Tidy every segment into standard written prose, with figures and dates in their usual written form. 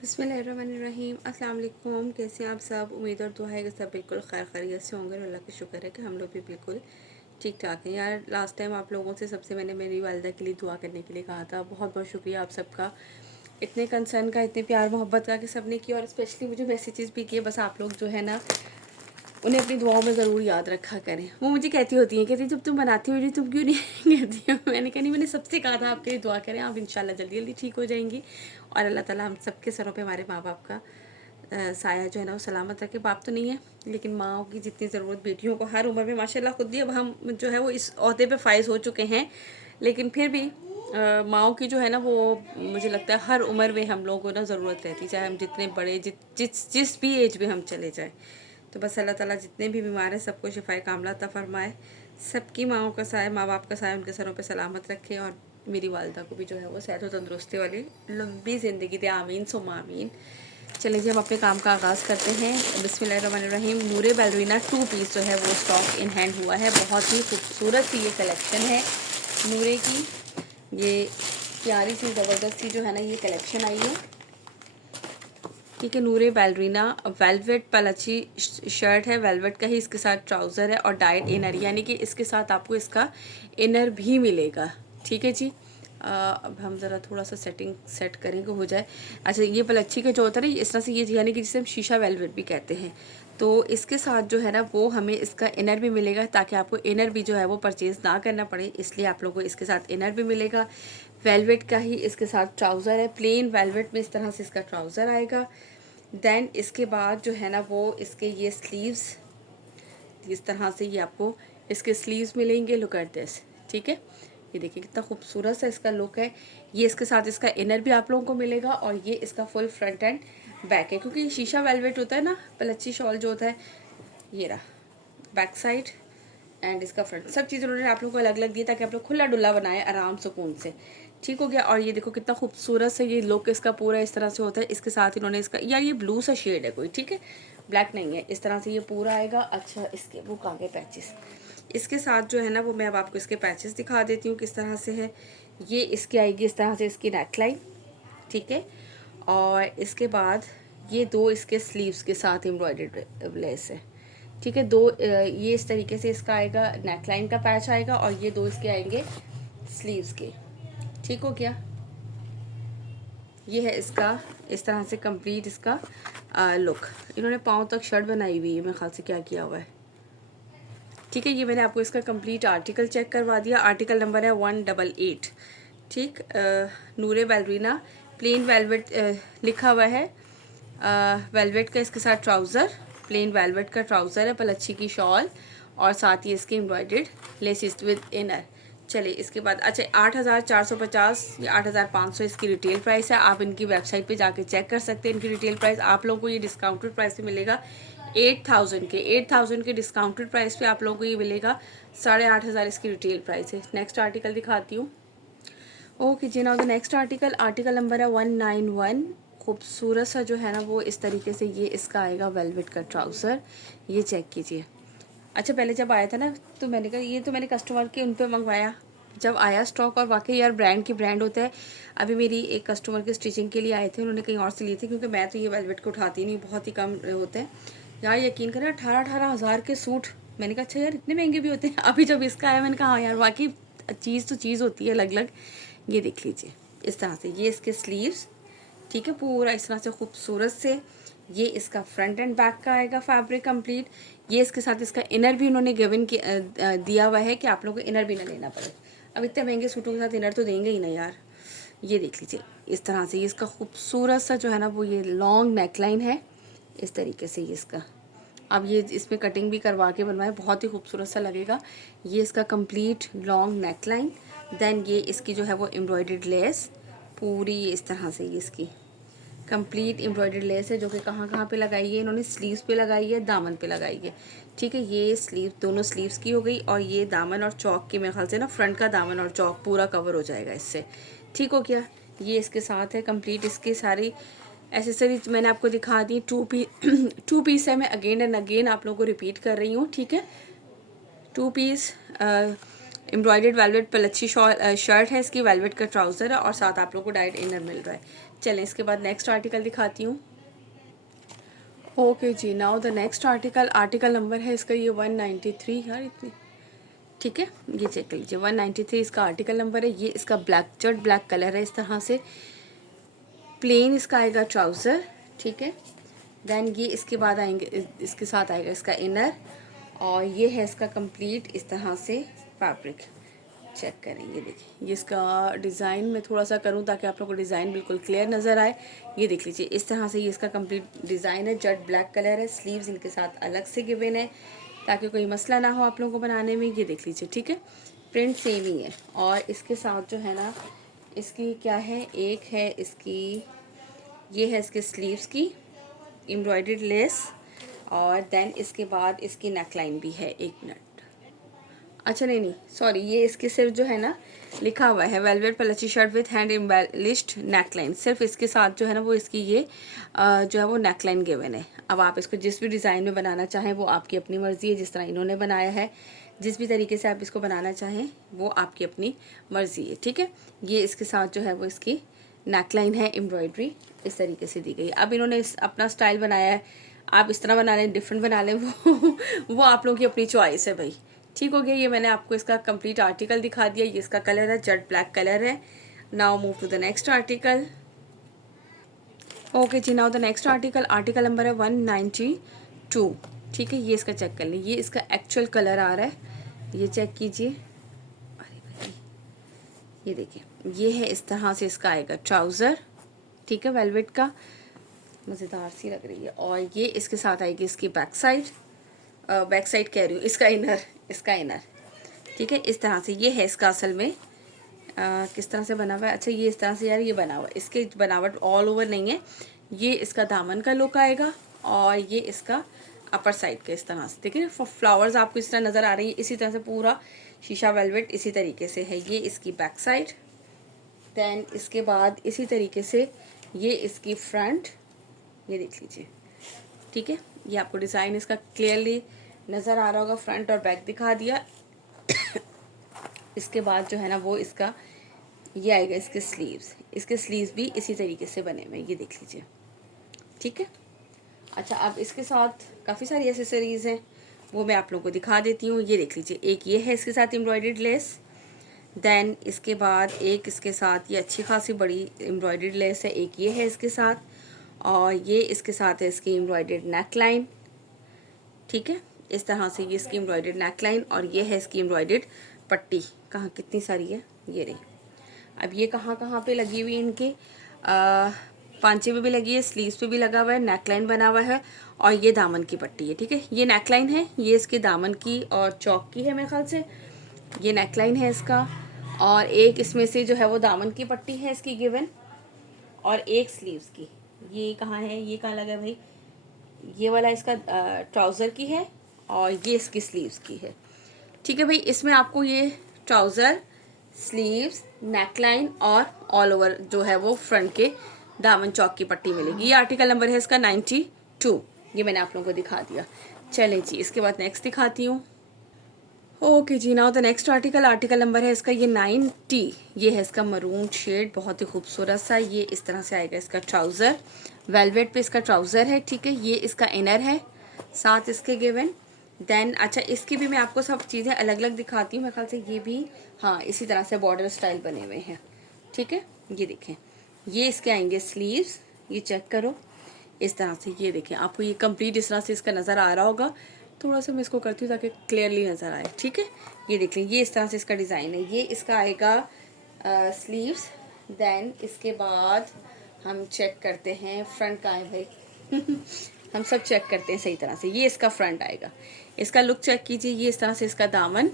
बिस्मिल्लाहिर्रहमानिर्रहीम। अस्सलाम वालेकुम। कैसे हैं आप सब? उम्मीद और दुआ है कि सब बिल्कुल खैर खैरियत से होंगे और अल्लाह का शुक्र है कि हम लोग भी बिल्कुल ठीक ठाक हैं। यार लास्ट टाइम आप लोगों से सबसे मैंने मेरी वालिदा के लिए दुआ करने के लिए कहा था। बहुत बहुत शुक्रिया आप सबका, इतने कंसर्न का, इतने प्यार मोहब्बत का कि सब ने किया और स्पेशली मुझे मैसेजेस भी किए। बस आप लोग जो है ना उन्हें अपनी दुआओं में ज़रूर याद रखा करें। वो मुझे कहती होती हैं, कहती जब तुम बनाती हो तुम क्यों नहीं कहती हो। मैंने कहा नहीं, मैंने सबसे कहा था आपके लिए दुआ करें, आप इंशाल्लाह जल्दी जल्दी ठीक हो जाएंगी और अल्लाह ताला हम सबके सरों पे हमारे माँ बाप का साया जो है ना वो सलामत रखे। बाप तो नहीं है लेकिन माँओं की जितनी ज़रूरत बेटियों को हर उम्र में माशाल्लाह, खुद भी अब हम जो है वो इस ओहदे पे फाइज हो चुके हैं, लेकिन फिर भी माँओं की जो है ना वो मुझे लगता है हर उम्र में हम लोगों को ना ज़रूरत रहती है, चाहे हम जितने बड़े जिस भी एज में हम चले जाएँ। तो बस अल्लाह ताला जितने भी बीमार हैं सबको शिफाए कामला अता फरमाए, सबकी माँओं का साया, माँ बाप का साया उनके सरों पे सलामत रखे और मेरी वालिदा को भी जो है वो सेहत और तंदुरुस्ती वाली लंबी ज़िंदगी दे, आमीन सुम्मा आमीन। चलिए जी हम अपने काम का आगाज़ करते हैं। बिस्मिल्लाहिर्रहमानिर्रहीम। नूरे बैलरीना 2 पीस जो है वो स्टॉक इन हैंड हुआ है। बहुत ही खूबसूरत सी ये कलेक्शन है नूरे की। ये प्यारी सी ज़बरदस्त सी जो है ना ये कलेक्शन आई है। ठीक है, नूरे बैलरीना वेलवेट पलची शर्ट है, वेलवेट का ही इसके साथ ट्राउज़र है और डाइट इनर, यानी कि इसके साथ आपको इसका इनर भी मिलेगा। ठीक है जी। अब हम ज़रा थोड़ा सा सेट करेंगे हो जाए। अच्छा, ये पलच्छी का जो होता है ना इस तरह से, ये यानी कि जिसे हम शीशा वेलवेट भी कहते हैं, तो इसके साथ जो है ना वो हमें इसका इनर भी मिलेगा, ताकि आपको इनर भी जो है वो परचेज़ ना करना पड़े, इसलिए आप लोगों को इसके साथ इनर भी मिलेगा। वेलवेट का ही इसके साथ ट्राउज़र है, प्लेन वेलवेट में इस तरह से इसका ट्राउज़र आएगा। देन इसके बाद जो है ना वो इसके ये स्लीव्स, इस तरह से ये आपको इसके स्लीव्स मिलेंगे। Look at this. ठीक है, ये देखिए कितना खूबसूरत सा इसका लुक है। ये इसके साथ इसका इनर भी आप लोगों को मिलेगा और ये इसका फुल फ्रंट एंड बैक है, क्योंकि शीशा वेलवेट होता है ना, पलच्छी शॉल जो होता है, ये रहा बैक साइड एंड इसका फ्रंट, सब चीज़ उन्होंने आप लोगों को अलग अलग दी ताकि आप लोग खुला डुल्ला बनाए आराम सुकून से। ठीक हो गया। और ये देखो कितना खूबसूरत से ये लुक इसका पूरा इस तरह से होता है। इसके साथ इन्होंने इसका, यार ये ब्लू सा शेड है कोई, ठीक है, ब्लैक नहीं है, इस तरह से ये पूरा आएगा। अच्छा, इसके बुक आगे पैचेस इसके साथ जो है ना वो मैं अब आपको इसके पैचेस दिखा देती हूँ किस तरह से है। ये इसकी आएगी इस तरह से इसकी नेकलाइन, ठीक है, और इसके बाद ये दो इसके स्लीव्स के साथ एम्ब्रॉयडर्ड लेस है। ठीक है, दो ये इस तरीके से इसका आएगा, नेकलाइन का पैच आएगा और ये दो इसके आएंगे स्लीव्स के। ठीक हो गया। ये है इसका इस तरह से कंप्लीट इसका लुक। इन्होंने पाँव तक शर्ट बनाई हुई है, मेरे ख्याल से क्या किया हुआ है। ठीक है, ये मैंने आपको इसका कंप्लीट आर्टिकल चेक करवा दिया। आर्टिकल नंबर है 188। ठीक, नूरे बैलरीना प्लेन वेलवेट लिखा हुआ है। वेलवेट का इसके साथ ट्राउज़र, प्लेन वेलवेट का ट्राउज़र है, पलच्छी की शॉल और साथ ही इसके एम्ब्रॉयडर्ड लेसिस विद इनर। चलिए इसके बाद, अच्छा 8,450 या 8,500 इसकी रिटेल प्राइस है। आप इनकी वेबसाइट पे जाके चेक कर सकते हैं इनकी रिटेल प्राइस। आप लोगों को ये डिस्काउंटेड प्राइस पे मिलेगा 8,000 के डिस्काउंटेड प्राइस पे आप लोगों को ये मिलेगा 8,500 इसकी रिटेल प्राइस है। नेक्स्ट आर्टिकल दिखाती हूँ। ओके जी, now the next article, article number है 191। खूबसूरत सा जो है ना वो इस तरीके से ये इसका आएगा वेलवेट का ट्राउज़र। ये चेक कीजिए। अच्छा, पहले जब आया था ना तो मैंने कहा ये तो मैंने कस्टमर के उन पर मंगवाया, जब आया स्टॉक, और वाकई यार ब्रांड की ब्रांड होता है। अभी मेरी एक कस्टमर के स्टिचिंग के लिए आए थे, उन्होंने कहीं और से लिए थे, क्योंकि मैं तो ये वेलवेट को उठाती नहीं, बहुत ही कम होते हैं। यार यकीन करें 18-18 हज़ार के सूट। मैंने कहा अच्छा यार इतने महंगे भी होते हैं। अभी जब इसका आया मैंने कहा हाँ यार वाकई चीज़ तो चीज़ होती है अलग अलग। ये देख लीजिए इस तरह से ये इसके स्लीव्स, ठीक है, पूरा इस तरह से खूबसूरत से। ये इसका फ्रंट एंड बैक का आएगा फैब्रिक कंप्लीट। ये इसके साथ इसका इनर भी उन्होंने गिवन दिया हुआ है कि आप लोगों को इनर भी ना लेना पड़े। अब इतने महंगे सूटों के साथ इनर तो देंगे ही ना यार। ये देख लीजिए इस तरह से ये इसका खूबसूरत सा जो है ना वो ये लॉन्ग नेकलाइन है, इस तरीके से ये इसका। अब ये इसमें कटिंग भी करवा के बनवाए, बहुत ही खूबसूरत सा लगेगा। ये इसका कंप्लीट लॉन्ग नेकलाइन, देन ये इसकी जो है वो एम्ब्रॉयडर्ड लेस पूरी इस तरह से, ये इसकी कंप्लीट एम्ब्रॉयडर्ड लेस है, जो कि कहाँ कहाँ पे लगाई है इन्होंने, स्लीव्स पे लगाई है, दामन पे लगाई है। ठीक है, ये स्लीव दोनों स्लीव्स की हो गई और ये दामन और चौक की, मेरे ख्याल से ना फ्रंट का दामन और चौक पूरा कवर हो जाएगा इससे। ठीक हो गया। ये इसके साथ है कंप्लीट, इसकी सारी एसेसरीज मैंने आपको दिखा दी। टू पीस है, मैं अगेन एंड अगेन आप लोगों को रिपीट कर रही हूँ। ठीक है, 2 पीस एम्ब्रॉयडर्ड वेलवेट पलच्छी शर्ट है, इसकी वेलवेट का ट्राउज़र है और साथ आप लोगों को डाइट इनर मिल रहा है। चलें इसके बाद नेक्स्ट आर्टिकल दिखाती हूँ। ओके जी, now the next article number है इसका ये 193 यार इतनी, ठीक है, ये चेक कर लीजिए 193 इसका आर्टिकल नंबर है। ये इसका ब्लैक जट ब्लैक कलर है, इस तरह से प्लेन इसका आएगा ट्राउज़र, ठीक है। देन ये इसके बाद आएंगे, इसके साथ आएगा इसका इनर, और ये है इसका कंप्लीट इस तरह से फैब्रिक। चेक करेंगे, देखिए ये इसका डिज़ाइन मैं थोड़ा सा करूं ताकि आप लोगों को डिज़ाइन बिल्कुल क्लियर नज़र आए। ये देख लीजिए इस तरह से ये इसका कंप्लीट डिज़ाइन है, जट ब्लैक कलर है, स्लीव्स इनके साथ अलग से गिवन है ताकि कोई मसला ना हो आप लोगों को बनाने में। ये देख लीजिए, ठीक है, प्रिंट सेम ही है। और इसके साथ जो है ना इसकी क्या है, एक है इसकी, ये है इसके स्लीव्स की एम्ब्रॉयडर्ड लेस, और देन इसके बाद इसकी नेकलाइन भी है। एक मिनट, अच्छा नहीं सॉरी, ये इसके सिर्फ जो है ना लिखा हुआ है वेलवेट पलची shirt with hand embellished neckline, सिर्फ इसके साथ जो है ना वो इसकी ये जो है वो नेकलाइन गिवन है। अब आप इसको जिस भी डिज़ाइन में बनाना चाहें वो आपकी अपनी मर्ज़ी है, जिस तरह इन्होंने बनाया है जिस भी तरीके से आप इसको बनाना चाहें वो आपकी अपनी मर्ज़ी है, ठीक है। ये इसके साथ जो है वो इसकी नेकलाइन है, एम्ब्रॉयडरी इस तरीके से दी गई। अब इन्होंने अपना स्टाइल बनाया है, आप इस तरह बना लें डिफरेंट बना लें, वो आप लोगों की अपनी चॉइस है भाई, ठीक हो गया। ये मैंने आपको इसका कंप्लीट आर्टिकल दिखा दिया। ये इसका कलर है, जेट ब्लैक कलर है। Now move to the next article. Okay जी, now the next article number है 192, ठीक है। ये इसका चेक कर लीजिए, ये इसका एक्चुअल कलर आ रहा है, ये चेक कीजिए। अरे भाई ये देखिए, ये है इस तरह से इसका आएगा ट्राउज़र, ठीक है, वेलवेट का, मज़ेदार सी लग रही है। और ये इसके साथ आएगी इसकी बैक साइड कह रही हूँ, इसका इनर, ठीक है। इस तरह से ये है इसका असल में किस तरह से बना हुआ है। अच्छा ये इस तरह से यार ये बना हुआ है, इसके बनावट ऑल ओवर नहीं है, ये इसका दामन का लुक आएगा और ये इसका अपर साइड का इस तरह से, ठीक है। फ्लावर्स आपको इस तरह नज़र आ रही है, इसी तरह से पूरा शीशा वेलवेट इसी तरीके से है। ये इसकी बैक साइड, देन इसके बाद इसी तरीके से ये इसकी फ्रंट, ये देख लीजिए, ठीक है। ये आपको डिज़ाइन इसका क्लियरली नज़र आ रहा होगा, फ्रंट और बैक दिखा दिया। इसके बाद जो है ना वो इसका ये आएगा इसके स्लीव्स भी इसी तरीके से बने हुए, ये देख लीजिए, ठीक है। अच्छा अब इसके साथ काफ़ी सारी एसेसरीज़ हैं, वो मैं आप लोगों को दिखा देती हूँ। ये देख लीजिए, एक ये है इसके साथ एम्ब्रॉयडर्ड लेस, देन इसके बाद एक इसके साथ ये अच्छी खासी बड़ी एम्ब्रॉयडर्ड लेस है, एक ये है इसके साथ, और ये इसके साथ है इसकी एम्ब्रॉयडर्ड नेकलाइन, ठीक है। इस तरह से ये इसकी एम्ब्रॉयडर्ड नेकलाइन, और ये है इसकी एम्ब्रॉयडर्ड पट्टी, कहाँ कितनी सारी है ये रही। अब ये कहाँ कहाँ पे लगी हुई इनके पांचे पे भी लगी है, स्लीव्स पे भी लगा हुआ है, नेकलाइन बना हुआ है, और ये दामन की पट्टी है, ठीक है। ये नेकलाइन है, ये इसके दामन की और चौक की है मेरे ख्याल से, ये नेकलाइन है इसका, और एक इसमें से जो है वो दामन की पट्टी है इसकी गिवन, और एक स्लीव्स की। ये कहाँ है, ये कहाँ लगा है भाई, ये वाला इसका ट्राउज़र की है और ये इसकी स्लीव्स की है, ठीक है भाई। इसमें आपको ये ट्राउज़र, स्लीव्स, नेकलाइन और ऑल ओवर जो है वो फ्रंट के दामन चौक की पट्टी मिलेगी। ये आर्टिकल नंबर है इसका 92, ये मैंने आप लोगों को दिखा दिया। चलें जी, इसके बाद नेक्स्ट दिखाती हूँ। ओके जी, now the next article number है इसका ये 90, ये है इसका मरून शेड, बहुत ही खूबसूरत सा। ये इस तरह से आएगा इसका ट्राउज़र, वेलवेट पे इसका ट्राउज़र है, ठीक है। ये इसका इनर है साथ इसके गिवन, देन अच्छा इसकी भी मैं आपको सब चीज़ें अलग अलग दिखाती हूँ। मेरे ख्याल से ये भी हाँ इसी तरह से बॉर्डर स्टाइल बने हुए हैं, ठीक है। ये देखें, ये इसके आएंगे स्लीव्स, ये चेक करो इस तरह से, ये देखें आपको ये कंप्लीट इस तरह से इसका नज़र आ रहा होगा। थोड़ा सा मैं इसको करती हूँ ताकि क्लियरली नज़र आए, ठीक है। ये देख लें, ये इस तरह से इसका डिज़ाइन है। ये इसका आएगा स्लीव्स, देन इसके बाद हम चेक करते हैं फ्रंट का है भाई हम सब चेक करते हैं सही तरह से। ये इसका फ्रंट आएगा, इसका लुक चेक कीजिए। ये इस तरह से इसका दामन,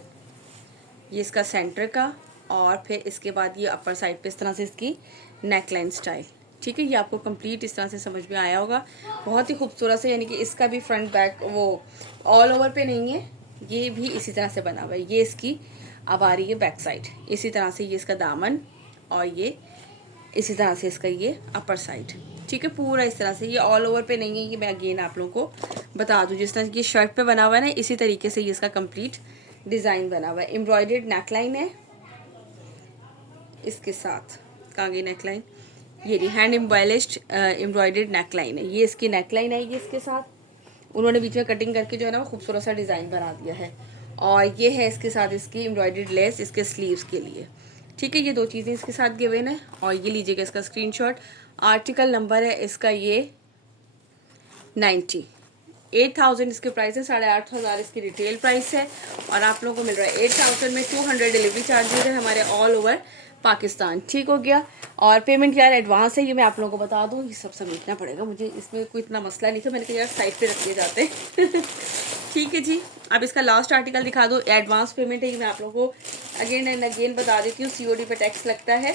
ये इसका सेंटर का, और फिर इसके बाद ये अपर साइड पे इस तरह से इसकी नेकलाइन स्टाइल, ठीक है। ये आपको कंप्लीट इस तरह से समझ में आया होगा, बहुत ही खूबसूरत से। यानी कि इसका भी फ्रंट बैक वो ऑल ओवर पे नहीं है, ये भी इसी तरह से बना हुआ है। ये इसकी अब आ रही है बैक साइड, इसी तरह से ये इसका दामन, और ये इसी तरह से इसका ये अपर साइड, ठीक है। पूरा इस तरह से, ये ऑल ओवर पे नहीं है, ये मैं अगेन आप लोगों को बता दूं। जिस तरह ये शर्ट पे बना हुआ है ना, इसी तरीके से ये इसका कंप्लीट डिज़ाइन बना हुआ है। एम्ब्रॉयडर्ड नेकलाइन है इसके साथ, कहाँ गई नेकलाइन, ये रही हैंड एम्बॉलिश्ड एम्ब्रॉयडर्ड नेक लाइन है, ये इसकी नेक लाइन आएगी इसके साथ। उन्होंने बीच में कटिंग करके जो है ना वो खूबसूरत सा डिज़ाइन बना दिया है। और ये है इसके साथ इसकी एम्ब्रॉयडर्ड लेस इसके स्लीव्स के लिए। ठीक है, ये दो चीज़ें इसके साथ गिवन है। और ये लीजिएगा इसका स्क्रीनशॉट। आर्टिकल नंबर है इसका ये 90। 8000 इसके प्राइस है, 8500 इसकी रिटेल प्राइस है। और आप लोगों को मिल रहा है 8000 में 200 डिलीवरी चार्जेस है हमारे ऑल ओवर पाकिस्तान। ठीक हो गया। और पेमेंट यार एडवांस है, ये मैं आप लोगों को बता दूं, ये सब समेटना पड़ेगा मुझे, इसमें कोई इतना मसला नहीं था। मैंने कहा यार साइड पे रख दिए जाते हैं। ठीक है जी। अब इसका लास्ट आर्टिकल दिखा दो। एडवांस पेमेंट है, ये मैं आप लोगों को अगेन एंड अगेन बता देती हूँ। COD पे टैक्स लगता है,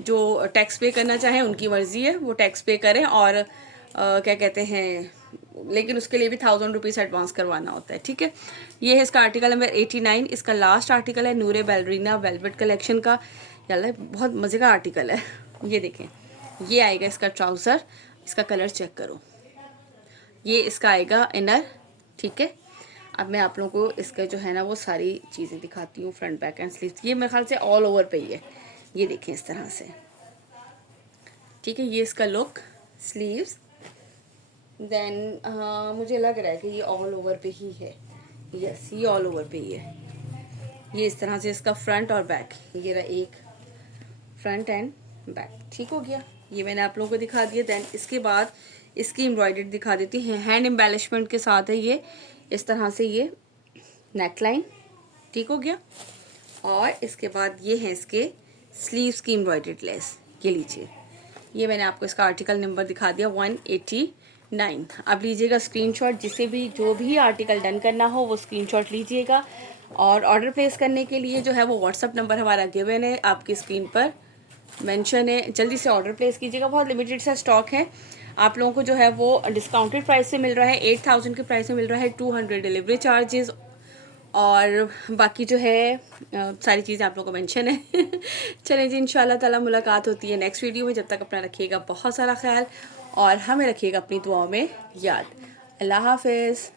जो टैक्स पे करना चाहें उनकी मर्जी है, वो टैक्स पे करें। और क्या कहते हैं, लेकिन उसके लिए भी 1000 रुपीज़ एडवांस करवाना होता है। ठीक है, ये है इसका आर्टिकल नंबर 89। इसका लास्ट आर्टिकल है नूरे बैलरीना वेलवेट कलेक्शन का। यार बहुत मज़े का आर्टिकल है। ये देखें, ये आएगा इसका ट्राउज़र, इसका कलर चेक करो, ये इसका आएगा इनर। ठीक है, अब मैं आप लोगों को इसका जो है ना वो सारी चीज़ें दिखाती हूँ, फ्रंट बैक एंड स्लीव्स। ये मेरे ख्याल से ऑल ओवर पे ही है, ये देखें इस तरह से। ठीक है, ये इसका लुक, स्लीव्स, देन मुझे लग रहा है कि ये ऑल ओवर पे ही है। यस, ये ऑल ओवर पे ही है। ये इस तरह से इसका फ्रंट और बैक, ये रहा एक फ्रंट एंड बैक। ठीक हो गया, ये मैंने आप लोगों को दिखा दिया। देन इसके बाद इसकी एम्ब्रॉयडरी दिखा देती है, हैंड एम्बेलिशमेंट के साथ है ये, इस तरह से ये नेक लाइन। ठीक हो गया। और इसके बाद ये है इसके स्लीव्स की एम्ब्रॉयडर्ड लेस, ये लीजिए। ये मैंने आपको इसका आर्टिकल नंबर दिखा दिया 189। अब लीजिएगा स्क्रीनशॉट, जिसे भी जो भी आर्टिकल डन करना हो वो स्क्रीनशॉट लीजिएगा। और ऑर्डर प्लेस करने के लिए जो है वो व्हाट्सअप नंबर हमारा गिवन है, आपकी स्क्रीन पर मेंशन है। जल्दी से ऑर्डर प्लेस कीजिएगा, बहुत लिमिटेड सा स्टॉक है। आप लोगों को जो है वो डिस्काउंटेड प्राइस से मिल रहा है, 8000 के प्राइस में मिल रहा है, 200 डिलीवरी चार्जेस। और बाकी जो है सारी चीज़ें आप लोगों को मेंशन है। चलें जी, इंशाल्लाह ताला मुलाकात होती है नेक्स्ट वीडियो में। जब तक अपना रखिएगा बहुत सारा ख्याल और हमें रखिएगा अपनी दुआओं में याद। अल्लाह हाफिज़।